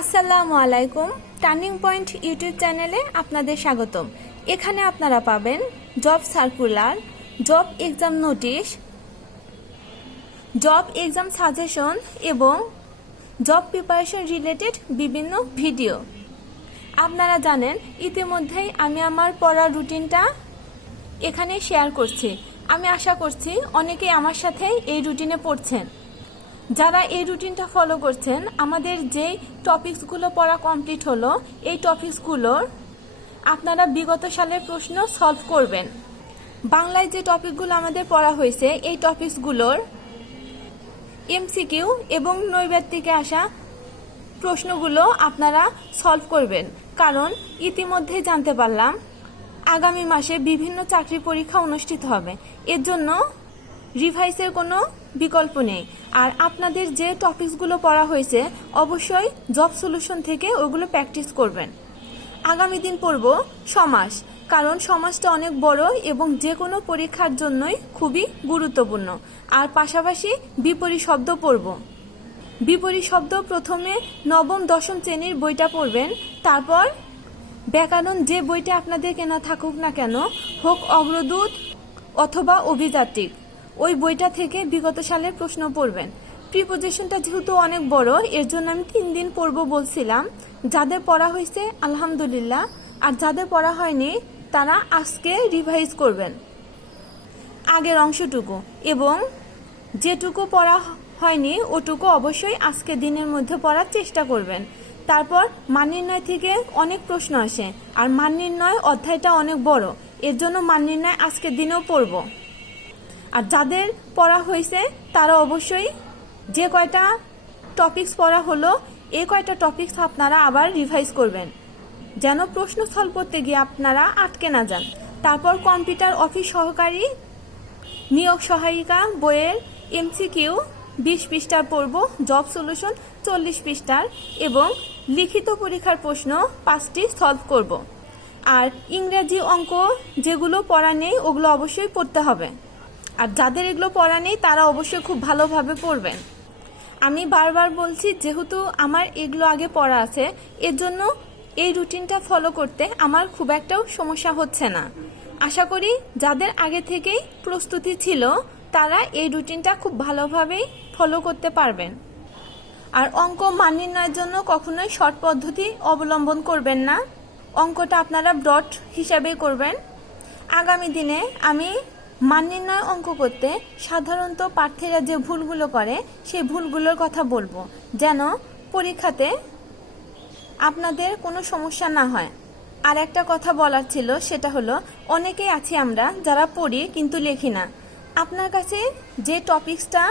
আসসালামু আলাইকুম। Turning point YouTube চ্যানেলে আপনাদের স্বাগতম। এখানে আপনারা পাবেন job circular, job exam notice, job exam suggestion এবং জব প্রিপারেশন রিলেটেড বিভিন্ন ভিডিও। আপনারা জানেন ইতিমধ্যেই আমি আমার পড়ার রুটিনটা এখানে শেয়ার করছি। আমি আশা করছি অনেকেই আমার সাথে এই রুটিনে পড়ছেন। যারা এই রুটিনটা ফলো করছেন, আমাদের যেই টপিকসগুলো পড়া কমপ্লিট হলো, এই টপিকসগুলোর আপনারা বিগত সালের প্রশ্ন সলভ করবেন। বাংলায় যে টপিকগুলো আমাদের পড়া হয়েছে, এই টপিকসগুলোর এমসিকিউ এবং নৈবেত্তিকে আসা প্রশ্নগুলো আপনারা সলভ করবেন। কারণ ইতিমধ্যেই জানতে পারলাম আগামী মাসে বিভিন্ন চাকরি পরীক্ষা অনুষ্ঠিত হবে। এর জন্য রিভাইসের কোনো বিকল্প নেই। আর আপনাদের যে টপিকসগুলো পড়া হয়েছে, অবশ্যই জব সলিউশন থেকে ওগুলো প্র্যাকটিস করবেন। আগামী দিন পড়ব সমাস, কারণ সমাসটা অনেক বড় এবং যে কোনো পরীক্ষার জন্যই খুবই গুরুত্বপূর্ণ। আর পাশাপাশি বিপরীত শব্দ পড়ব। বিপরীত শব্দ প্রথমে নবম দশম শ্রেণীর বইটা পড়বেন, তারপর ব্যাকরণ যে বইটা আপনাদের কেনা থাকুক না কেন, হোক অগ্রদূত অথবা অভিযাত্রিক, ওই বইটা থেকে বিগত সালের প্রশ্ন পড়বেন। প্রিপোজিশনটা যেহেতু অনেক বড়, এর জন্য আমি 3 দিন পড়ব বলছিলাম। যাদের পড়া হয়েছে আলহামদুলিল্লাহ, আর যাদের পড়া হয়নি তারা আজকে রিভাইজ করবেন আগের অংশটুকু, এবং যেটুকু পড়া হয়নি ওটুকু অবশ্যই আজকে দিনের মধ্যে পড়ার চেষ্টা করবেন। তারপর মান নির্ণয় থেকে অনেক প্রশ্ন আসে, আর মান নির্ণয় অধ্যায়টা অনেক বড়, এর জন্য মান নির্ণয় আজকের দিনেও পড়ব। আর যাদের পড়া হয়েছে তারা অবশ্যই যে কয়টা টপিকস পড়া হলো, এই কয়টা টপিকস আপনারা আবার রিভাইজ করবেন, যেন প্রশ্ন সলভ করতে গিয়ে আপনারা আটকে না যান। তারপর কম্পিউটার অফিস সহকারী নিয়োগ সহায়িকা বইয়ের এমসিকিউ 20 পৃষ্ঠার পড়ব, জব সলিউশন 40 পৃষ্ঠার, এবং লিখিত পরীক্ষার প্রশ্ন 5টি সলভ করব। আর ইংরেজি অঙ্ক যেগুলো পড়া নেই ওগুলো অবশ্যই পড়তে হবে। আর যাদের এগুলো পড়া নেই তারা অবশ্যই খুব ভালোভাবে পড়বেন। আমি বারবার বলছি, যেহেতু আমার এগুলো আগে পড়া আছে, এর জন্য এই রুটিনটা ফলো করতে আমার খুব একটাও সমস্যা হচ্ছে না। আশা করি যাদের আগে থেকেই প্রস্তুতি ছিল তারা এই রুটিনটা খুব ভালোভাবেই ফলো করতে পারবেন। আর অঙ্ক মান নির্ণয়ের জন্য কখনোই শর্ট পদ্ধতি অবলম্বন করবেন না, অঙ্কটা আপনারা ব্রড হিসাবে করবেন। আগামী দিনে আমি মান নির্ণয় অঙ্ক করতে সাধারণত প্রার্থীরা যে ভুলগুলো করে সেই ভুলগুলোর কথা বলবো, যেন পরীক্ষাতে আপনাদের কোনো সমস্যা না হয়। আর একটা কথা বলার ছিল, সেটা হলো অনেকেই আছি আমরা যারা পড়ি কিন্তু লেখি না। আপনার কাছে যে টপিকসটা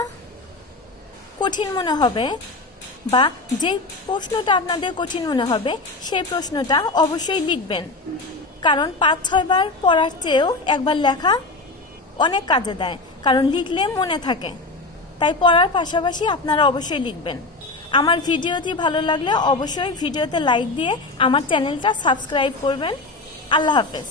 কঠিন মনে হবে বা যে প্রশ্নটা আপনাদের কঠিন মনে হবে, সেই প্রশ্নটা অবশ্যই লিখবেন। কারণ 5-6 বার পড়ার চেয়েও একবার লেখা অনেক কাজে দেয়, কারণ লিখলে মনে থাকে। তাই পড়ার পাশাপাশি আপনারা অবশ্যই লিখবেন। আমার ভিডিওটি ভালো লাগলে অবশ্যই ভিডিওতে লাইক দিয়ে আমার চ্যানেলটা সাবস্ক্রাইব করবেন। আল্লাহ হাফেজ।